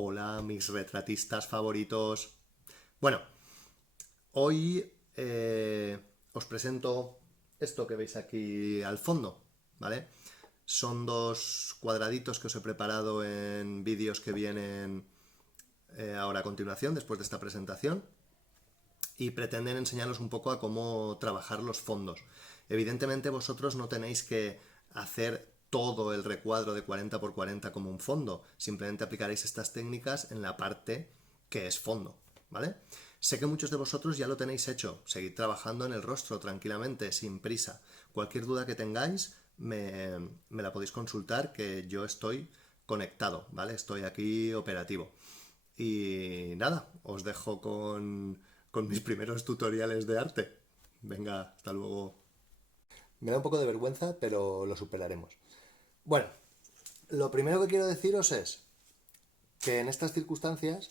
Hola, mis retratistas favoritos. Bueno, hoy os presento esto que veis aquí al fondo, ¿vale? Son dos cuadraditos que os he preparado en vídeos que vienen ahora a continuación, después de esta presentación, y pretenden enseñaros un poco a cómo trabajar los fondos. Evidentemente vosotros no tenéis que hacer todo el recuadro de 40 por 40 como un fondo, simplemente aplicaréis estas técnicas en la parte que es fondo, ¿vale? Sé que muchos de vosotros ya lo tenéis hecho, seguid trabajando en el rostro tranquilamente, sin prisa. Cualquier duda que tengáis me la podéis consultar, que yo estoy conectado, ¿vale? Estoy aquí operativo. Y nada, os dejo con mis primeros tutoriales de arte. Venga, hasta luego. Me da un poco de vergüenza, pero lo superaremos. Bueno, lo primero que quiero deciros es que en estas circunstancias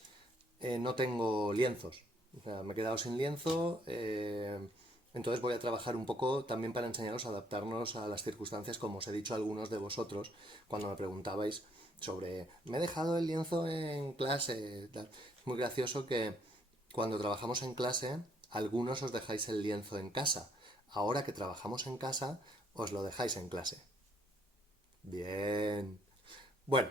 no tengo lienzos. O sea, me he quedado sin lienzo, entonces voy a trabajar un poco también para enseñaros a adaptarnos a las circunstancias, como os he dicho a algunos de vosotros cuando me preguntabais sobre me he dejado el lienzo en clase. Tal. Es muy gracioso que cuando trabajamos en clase, algunos os dejáis el lienzo en casa. Ahora que trabajamos en casa, os lo dejáis en clase. Bien. Bueno,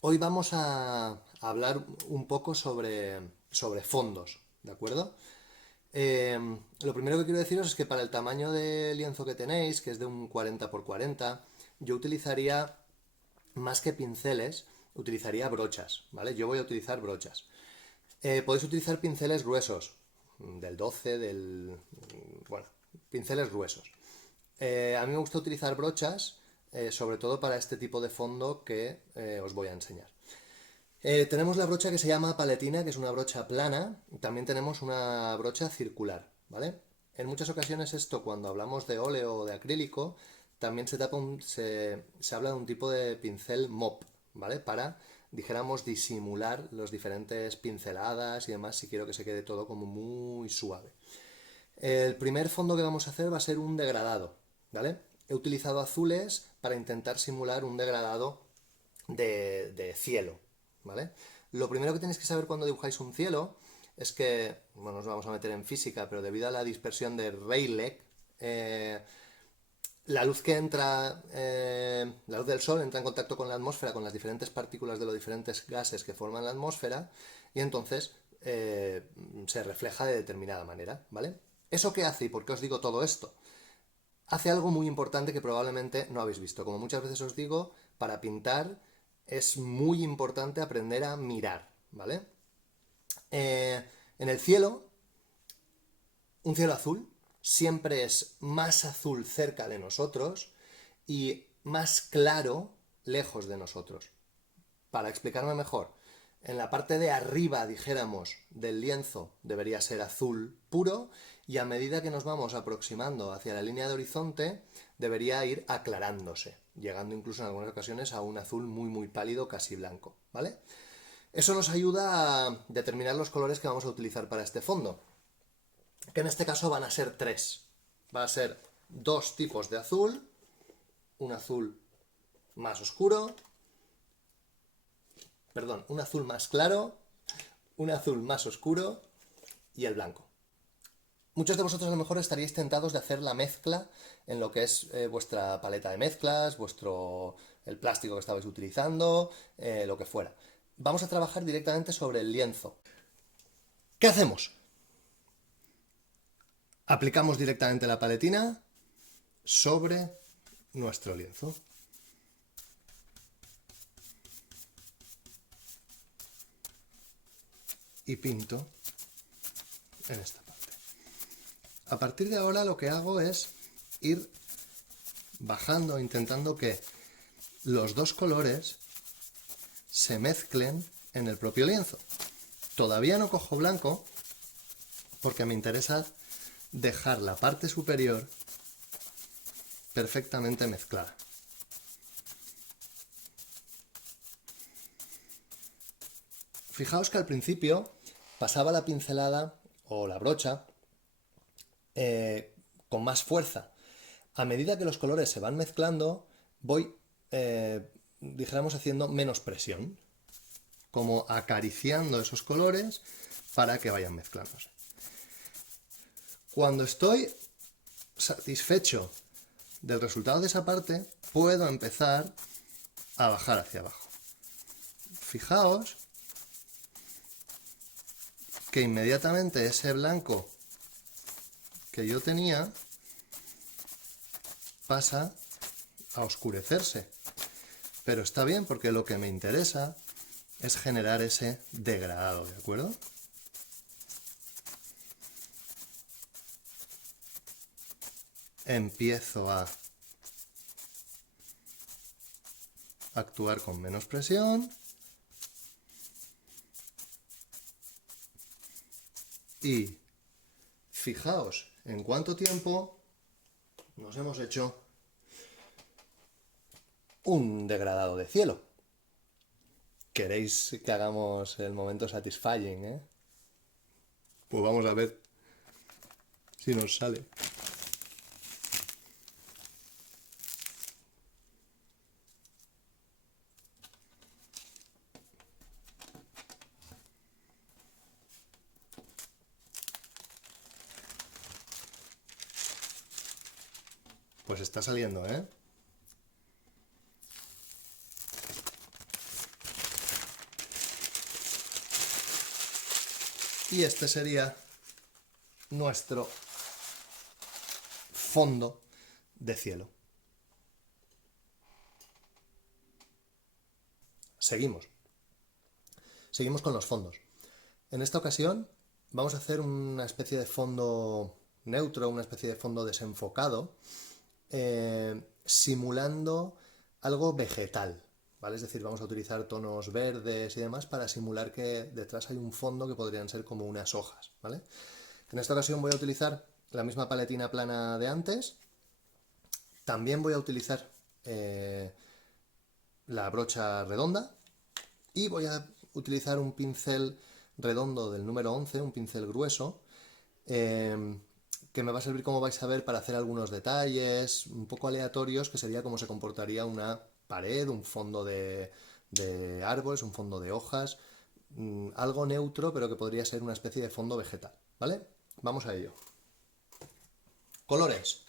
hoy vamos a hablar un poco sobre fondos, ¿de acuerdo? Lo primero que quiero deciros es que para el tamaño de lienzo que tenéis, que es de un 40 por 40, yo utilizaría, más que pinceles, utilizaría brochas, ¿vale? Yo voy a utilizar brochas. Podéis utilizar pinceles gruesos, del 12, bueno, pinceles gruesos. A mí me gusta utilizar brochas, sobre todo para este tipo de fondo que os voy a enseñar. Tenemos la brocha que se llama paletina, que es una brocha plana. También tenemos una brocha circular, ¿vale? En muchas ocasiones esto, cuando hablamos de óleo o de acrílico, también se habla de un tipo de pincel mop, ¿vale? Para, dijéramos, disimular las diferentes pinceladas y demás, si quiero que se quede todo como muy suave. El primer fondo que vamos a hacer va a ser un degradado, ¿vale? He utilizado azules para intentar simular un degradado de cielo, ¿vale? Lo primero que tenéis que saber cuando dibujáis un cielo es que, bueno, nos vamos a meter en física, pero debido a la dispersión de Rayleigh, la luz que entra, la luz del sol entra en contacto con la atmósfera, con las diferentes partículas de los diferentes gases que forman la atmósfera, y entonces se refleja de determinada manera, ¿vale? ¿Eso qué hace y por qué os digo todo esto? Hace algo muy importante que probablemente no habéis visto. Como muchas veces os digo, para pintar es muy importante aprender a mirar, ¿vale? En el cielo, un cielo azul siempre es más azul cerca de nosotros y más claro lejos de nosotros. Para explicarme mejor, en la parte de arriba, dijéramos, del lienzo debería ser azul puro y a medida que nos vamos aproximando hacia la línea de horizonte debería ir aclarándose, llegando incluso en algunas ocasiones a un azul muy muy pálido, casi blanco, ¿vale? Eso nos ayuda a determinar los colores que vamos a utilizar para este fondo, que en este caso van a ser tres. Va a ser dos tipos de azul, un azul más oscuro, perdón, un azul más claro, un azul más oscuro y el blanco. Muchos de vosotros a lo mejor estaríais tentados de hacer la mezcla en lo que es vuestra paleta de mezclas, el plástico que estabais utilizando, lo que fuera. Vamos a trabajar directamente sobre el lienzo. ¿Qué hacemos? Aplicamos directamente la paletina sobre nuestro lienzo. Y pinto en esta parte. A partir de ahora lo que hago es ir bajando, intentando que los dos colores se mezclen en el propio lienzo. Todavía no cojo blanco porque me interesa dejar la parte superior perfectamente mezclada. Fijaos que al principio pasaba la pincelada o la brocha con más fuerza. A medida que los colores se van mezclando, voy, dijéramos, haciendo menos presión. como acariciando esos colores para que vayan mezclándose. Cuando estoy satisfecho del resultado de esa parte, puedo empezar a bajar hacia abajo. Fijaos que inmediatamente ese blanco que yo tenía pasa a oscurecerse. Pero está bien porque lo que me interesa es generar ese degradado, ¿de acuerdo? Empiezo a actuar con menos presión y fijaos en cuánto tiempo nos hemos hecho un degradado de cielo. ¿Queréis que hagamos el momento satisfying, eh? Pues vamos a ver si nos sale. Pues está saliendo, ¿eh? Y este sería nuestro fondo de cielo. Seguimos. Seguimos con los fondos. En esta ocasión vamos a hacer una especie de fondo neutro, una especie de fondo desenfocado, simulando algo vegetal, ¿vale? Es decir, vamos a utilizar tonos verdes y demás para simular que detrás hay un fondo que podrían ser como unas hojas, ¿vale? En esta ocasión voy a utilizar la misma paletina plana de antes. También voy a utilizar la brocha redonda y voy a utilizar un pincel redondo del número 11, un pincel grueso, que me va a servir, como vais a ver, para hacer algunos detalles un poco aleatorios, que sería como se comportaría una pared, un fondo de árboles, un fondo de hojas, algo neutro, pero que podría ser una especie de fondo vegetal, ¿vale? Vamos a ello. Colores: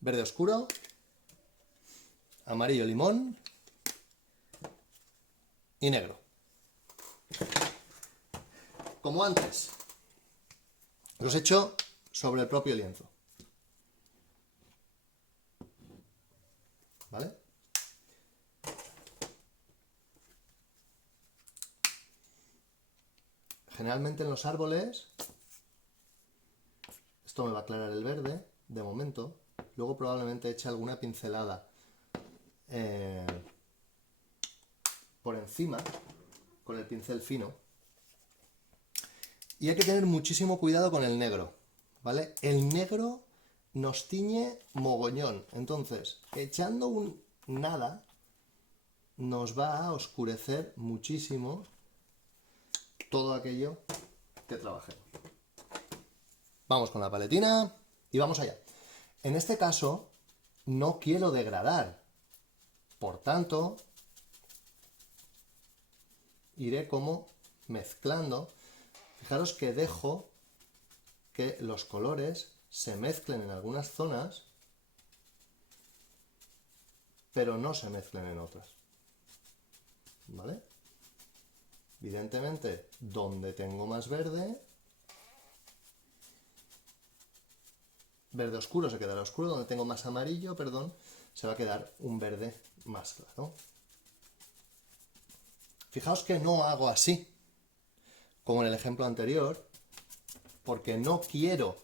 verde oscuro, amarillo limón y negro. Como antes, los he hecho sobre el propio lienzo, ¿vale? Generalmente en los árboles, esto me va a aclarar el verde, de momento. Luego probablemente eche alguna pincelada por encima, con el pincel fino. Y hay que tener muchísimo cuidado con el negro, ¿vale? El negro nos tiñe mogollón. Entonces, echando un nada, nos va a oscurecer muchísimo todo aquello que trabajemos. Vamos con la paletina y vamos allá. En este caso, no quiero degradar. Por tanto, iré como mezclando. Fijaros que dejo que los colores se mezclen en algunas zonas, pero no se mezclen en otras, ¿vale? Evidentemente, donde tengo más verde, verde oscuro se quedará oscuro, donde tengo más amarillo, perdón, se va a quedar un verde más claro. Fijaos que no hago así, como en el ejemplo anterior, porque no quiero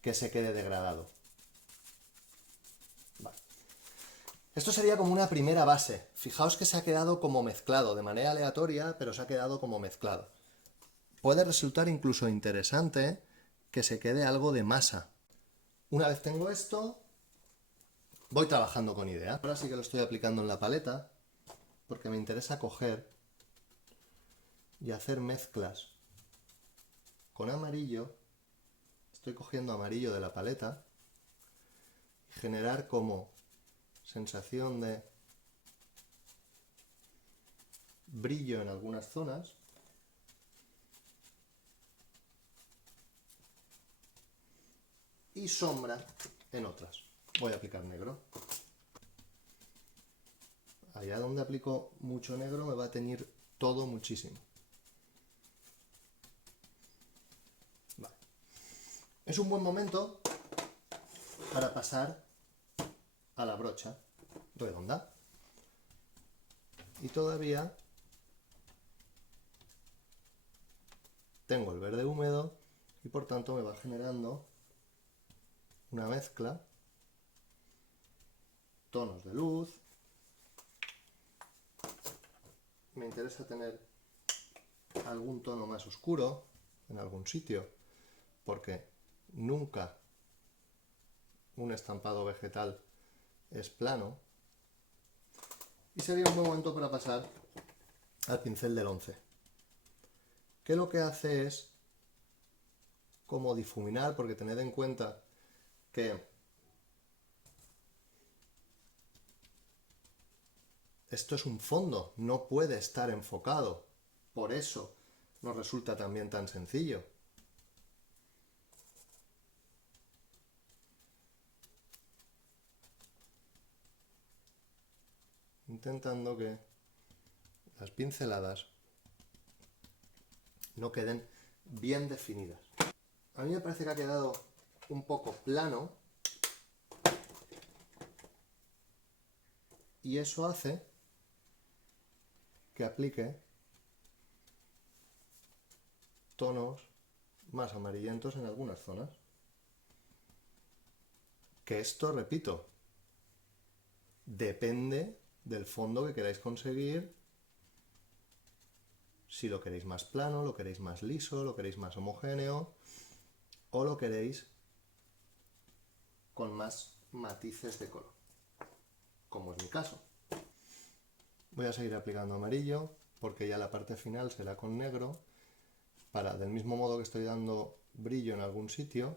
que se quede degradado. Vale. Esto sería como una primera base. Fijaos que se ha quedado como mezclado, de manera aleatoria, pero se ha quedado como mezclado. Puede resultar incluso interesante que se quede algo de masa. Una vez tengo esto, voy trabajando con idea. Ahora sí que lo estoy aplicando en la paleta, porque me interesa coger y hacer mezclas con amarillo. Estoy cogiendo amarillo de la paleta y generar como sensación de brillo en algunas zonas y sombra en otras. Voy a aplicar negro. Allá donde aplico mucho negro me va a teñir todo muchísimo. Vale. Es un buen momento para pasar a la brocha redonda. Y todavía tengo el verde húmedo y por tanto me va generando una mezcla, tonos de luz. Me interesa tener algún tono más oscuro en algún sitio, porque nunca un estampado vegetal es plano. Y sería un buen momento para pasar al pincel del 11, que lo que hace es como difuminar, porque tened en cuenta que esto es un fondo, no puede estar enfocado, por eso nos resulta también tan sencillo. Intentando que las pinceladas no queden bien definidas. A mí me parece que ha quedado un poco plano y eso hace que aplique tonos más amarillentos en algunas zonas. Que esto, repito, depende del fondo que queráis conseguir, si lo queréis más plano, lo queréis más liso, lo queréis más homogéneo o lo queréis con más matices de color, como es mi caso. Voy a seguir aplicando amarillo porque ya la parte final será con negro, para, del mismo modo que estoy dando brillo en algún sitio,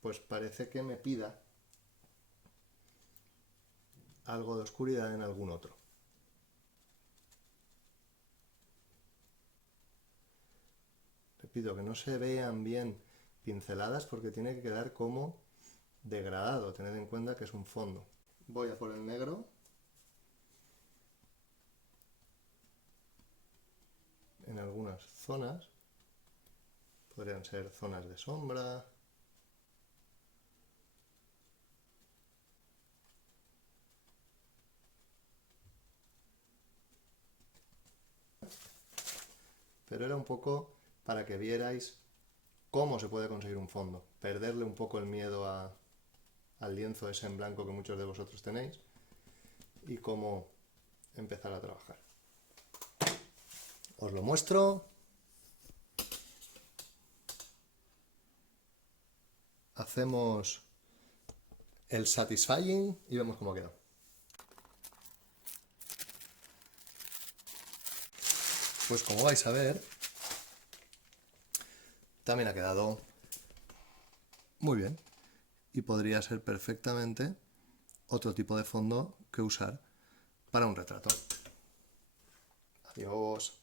pues parece que me pida algo de oscuridad en algún otro. Repito, que no se vean bien pinceladas porque tiene que quedar como degradado, tened en cuenta que es un fondo. Voy a por el negro. En algunas zonas, podrían ser zonas de sombra. Pero era un poco para que vierais cómo se puede conseguir un fondo, perderle un poco el miedo al lienzo ese en blanco que muchos de vosotros tenéis y cómo empezar a trabajar. Os lo muestro. Hacemos el satisfying y vemos cómo queda. Pues como vais a ver, también ha quedado muy bien y podría ser perfectamente otro tipo de fondo que usar para un retrato. Adiós.